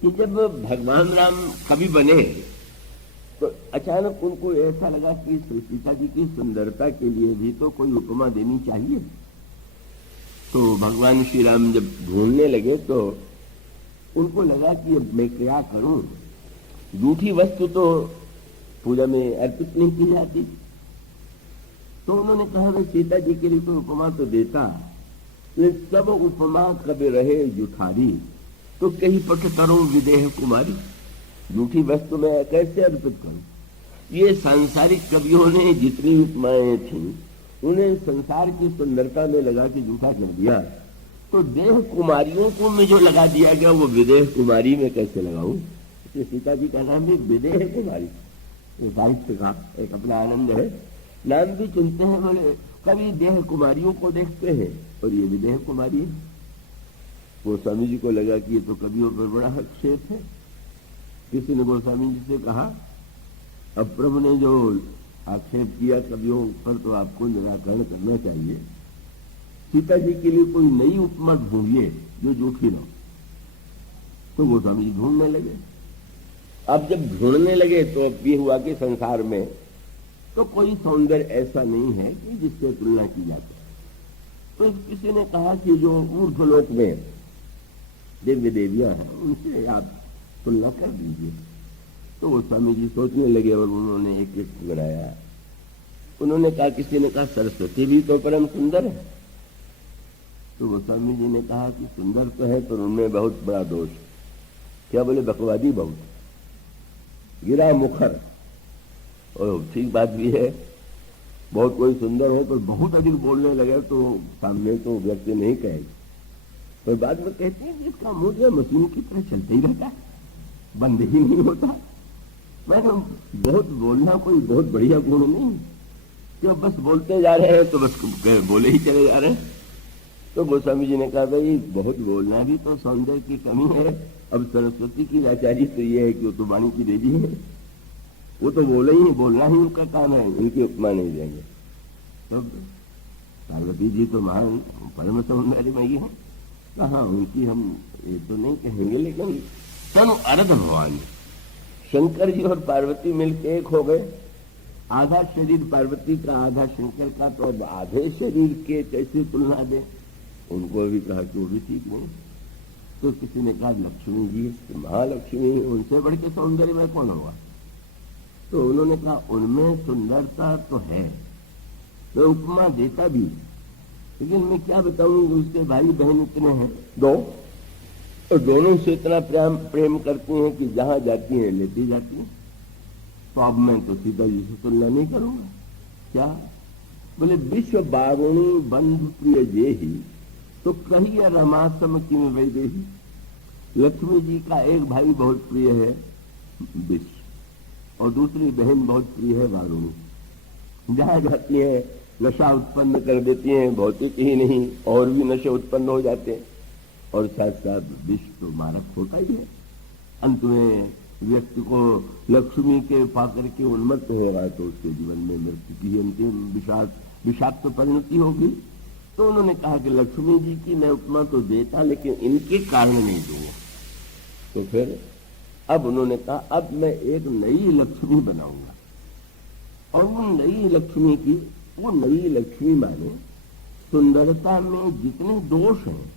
कि जब भगवान राम कवि बने तो अचानक उनको ऐसा लगा कि सीता जी की सुंदरता के लिए भी तो कोई उपमा देनी चाहिए। तो भगवान श्री राम जब ढूंढने लगे तो उनको लगा कि अब मैं क्या करूं, झूठी वस्तु तो पूजा में अर्पित नहीं की जाती। तो उन्होंने कहा मैं सीता जी के लिए कोई उपमा तो देता, लेकिन सब उपमा कभी रहे जुठारी, तो कहीं पट करूं विदेह कुमारी। झूठी वस्तु में कैसे अर्पित करूं। ये सांसारिक कवियों ने जितनी उपमाएं थी उन्हें संसार की सुंदरता में लगा के झूठा कर दिया, तो देह कुमारियों को में जो लगा दिया गया वो विदेह कुमारी में कैसे लगाऊं। तो सीता जी का नाम भी विदेह कुमारी, ये साहित्य का एक अपना आनंद है। नाम भी चुनते हैं, बोले कवि देह कुमारियों को देखते हैं और ये विदेह कुमारी है। गोस्वामी जी को लगा कि ये तो कवियों पर बड़ा हस्तक्षेप है। किसी ने गोस्वामी जी से कहा अब प्रभु ने जो आक्षेप किया कवियों पर तो आपको निराकरण करना चाहिए, सीता जी के लिए कोई नई उपमा ढूंढिए जो झूठी ना हो। तो गोस्वामी जी ढूंढने लगे। अब जब ढूंढने लगे तो अब ये हुआ कि संसार में तो कोई सौंदर्य ऐसा नहीं है कि जिससे तुलना की जाती। तो किसी ने कहा कि जो ऊर्ध्वलोक में दिव्य देवियां हैं उनसे आप तुलना कर दीजिए। तो वो स्वामी जी सोचने लगे और उन्होंने एक एक गिनाया। उन्होंने कहा, किसी ने कहा सरस्वती भी तो परम सुंदर है। तो गोस्वामी जी ने कहा कि सुंदर तो है पर उनमें बहुत बड़ा दोष। क्या बोले, बकवादी बहुत, गिरा मुखर। और ठीक बात भी है, बहुत कोई सुंदर हो पर बहुत अधिक बोलने लगे तो सामने तो व्यक्ति नहीं कहेगा, पर बाद में कहते हैं कि इसका मुंह जो मशीन की तरह चलते ही रहता है, बंद ही नहीं होता। मैंने बहुत बोलना कोई बहुत बढ़िया गुण नहीं, जब बस बोलते जा रहे हैं तो बस बोले ही चले जा रहे हैं। तो गोस्वामी जी ने कहा, भाई बहुत बोलना भी तो सौंदर्य की कमी है। अब सरस्वती की लाचारी तो ये है कि वो तो वाणी की देवी है, वो तो बोले ही, बोलना ही उनका काम है, उनकी उपमा नहीं देंगे। तो पार्वती जी तो महान परम सौंदर्यमयी है, कहाँ उनकी हम ये तो नहीं कहेंगे, लेकिन तनु अर्ध भवानी, शंकर जी और पार्वती मिलकर एक हो गए। आधा शरीर पार्वती का आधा शंकर का, तो अब आधे शरीर के कैसे तुलना दे। उनको भी कहा कि वो भी ठीक नहीं। तो किसी ने कहा लक्ष्मी जी, महालक्ष्मी, उनसे बढ़ के सौंदर्य में कौन होगा। तो उन्होंने कहा उनमें सुंदरता तो है, तो उपमा देता भी, लेकिन मैं क्या बताऊं, उसके भाई बहन इतने हैं दो, और दोनों से इतना प्रेम करती हैं कि जहां जाती हैं लेती जाती हैं। तो अब मैं तो सीता जी से तुलना नहीं करूंगा। क्या बोले, विश्व बारुणी बंधु प्रिय जे ही, तो कही रमासम किम वैदेही। लक्ष्मी जी का एक भाई बहुत प्रिय है विश्व, और दूसरी बहन बहुत प्रिय है वारुणी। जहां जाती है नशा उत्पन्न कर देती हैं, भौतिक ही नहीं और भी नशे उत्पन्न हो जाते हैं, और साथ साथ विश्व तो मारक होता ही है। अंत में व्यक्ति को लक्ष्मी के पाकर के उन्मत्त होगा तो उसके जीवन में मृत्यु की अंतिम विषाक्त परिणति होगी। तो उन्होंने कहा कि लक्ष्मी जी की मैं उपमा तो देता, लेकिन इनके कारण नहीं दूंगा। तो फिर अब उन्होंने कहा अब मैं एक नई लक्ष्मी बनाऊंगा, और वो नई लक्ष्मी की, वो नई लक्ष्मी माने सुंदरता में जितने दोष हैं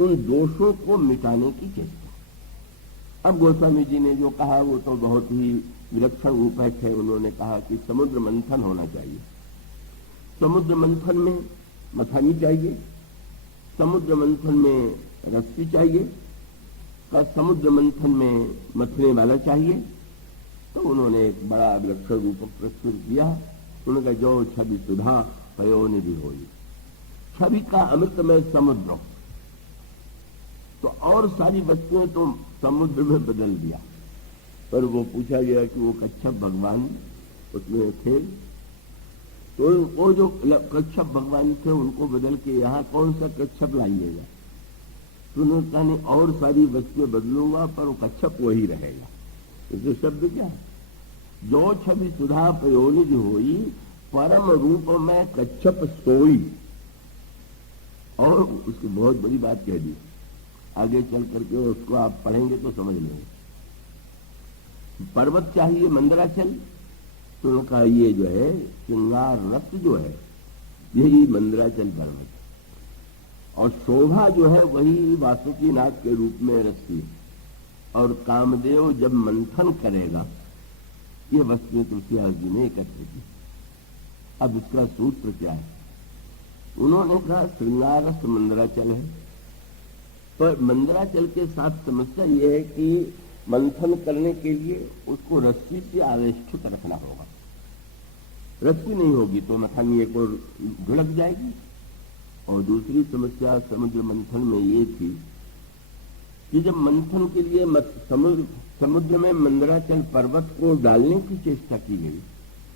उन दोषों को मिटाने की चेष्टा। अब गोस्वामी जी ने जो कहा वो तो बहुत ही विलक्षण उपाय थे। उन्होंने कहा कि समुद्र मंथन होना चाहिए, समुद्र मंथन में मथानी चाहिए, समुद्र मंथन में रस्सी चाहिए, का समुद्र मंथन में मथने वाला चाहिए। तो उन्होंने एक बड़ा विलक्षण रूप प्रस्तुत किया। उन्होंने कहा जो छवि सुधा पयोनिधि होई, छवि का अमृतमय समुद्र, तो और सारी वस्तुएं तो समुद्र में बदल दिया। पर वो पूछा गया कि वो कच्छप भगवान उसमें थे, तो वो जो कच्छप भगवान थे उनको बदल के यहाँ कौन सा कच्छप लाइएगा। तो उन्होंने कहा नहीं, और सारी वस्तुएं बदलूंगा पर वो कच्छप वही रहेगा। तो शब्द क्या है, जो छवि सुधा पयोनिज होई, परम रूप में कच्छप सोई। और उसकी बहुत बड़ी बात कह दी, आगे चल करके उसको आप पढ़ेंगे तो समझ लेंगे। पर्वत चाहिए मंदराचल, तो उनका ये जो है श्रृंगार रस जो है यही मंदराचल पर्वत, और शोभा जो है वही वासुकीनाथ के रूप में रस्सी, और कामदेव जब मंथन करेगा, ये वस्तुएं तुलसीदास जी ने एकत्र की। अब इसका सूत्र क्या है? उन्होंने कहा श्रृंगार रस मंदराचल है, पर मंदराचल के साथ समस्या यह है कि मंथन करने के लिए उसको रस्सी से आवेष्टित रखना होगा। रस्सी नहीं होगी तो मथानी एक और ढुलक जाएगी। और दूसरी समस्या समुद्र मंथन में ये थी कि जब मंथन के लिए समुद्र में मंदराचल पर्वत को डालने की चेष्टा की गई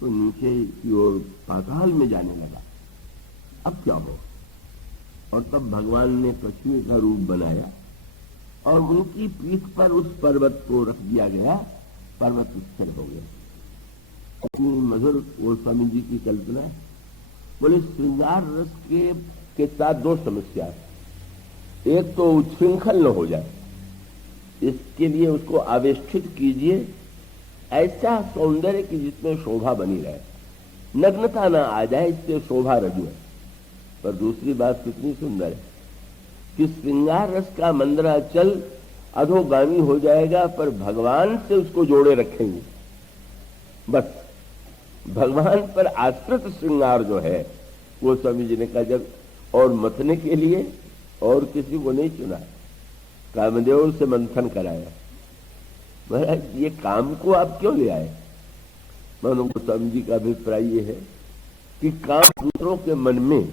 तो नीचे की ओर पाताल में जाने लगा। अब क्या हो? और तब भगवान ने कछुए का रूप बनाया और उनकी पीठ पर उस पर्वत को रख दिया गया, पर्वत स्थिर हो गया। अपनी मधुर गोस्वामी जी की कल्पना है। बोले श्रृंगार रस के साथ दो समस्या है। एक तो उच्छृंखल न हो जाए, इसके लिए उसको आवेष्टित कीजिए ऐसा सौंदर्य की जिसमें शोभा बनी रहे, नग्नता ना आ जाए, इससे शोभा रजू है। पर दूसरी बात कितनी सुंदर है कि श्रृंगार रस का मंदराचल अधोगामी हो जाएगा, पर भगवान से उसको जोड़े रखेंगे। बस भगवान पर आश्रित श्रृंगार जो है वो स्वामी जी ने कहा जब, और मथने के लिए और किसी को नहीं चुना, कामदेव से मंथन कराया। महाराज ये काम को आप क्यों ले आए? मानो गोस्वामी जी का अभिप्राय ये है कि काम दूसरों के मन में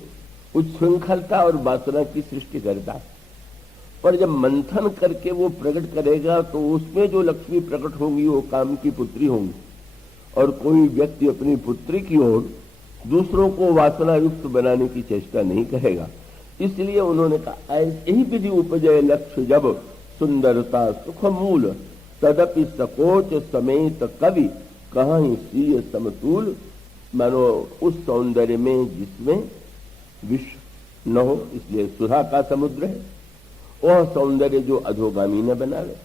उच्छृंखलता और वासना की सृष्टि करता है, पर जब मंथन करके वो प्रकट करेगा तो उसमें जो लक्ष्मी प्रकट होंगी वो काम की पुत्री होंगी। और कोई व्यक्ति अपनी पुत्री की ओर दूसरों को वासना युक्त बनाने की चेष्टा नहीं करेगा। इसलिए उन्होंने कहा यही विधि उपजय लक्ष्य जब सुंदरता सुख मूल, तदपि सकोच समेत कवि कहीं सीय समतूल। मानो उस सौंदर्य में जिसमें विष न हो, इसलिए सुधा का समुद्र है, वह सौंदर्य जो अधोगामी न बनावे,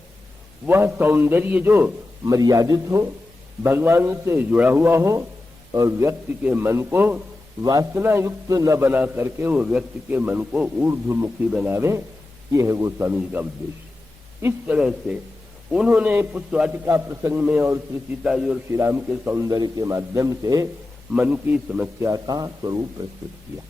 वह सौंदर्य जो मर्यादित हो, भगवान से जुड़ा हुआ हो, और व्यक्ति के मन को वासना युक्त न बना करके वो व्यक्ति के मन को ऊर्ध्वमुखी बनावे। ये है गोस्वामी जी का उद्देश्य। इस तरह से उन्होंने पुष्पवाटिका प्रसंग में और श्री सीता जी और श्री राम के सौंदर्य के माध्यम से मन की समस्या का स्वरूप प्रस्तुत किया।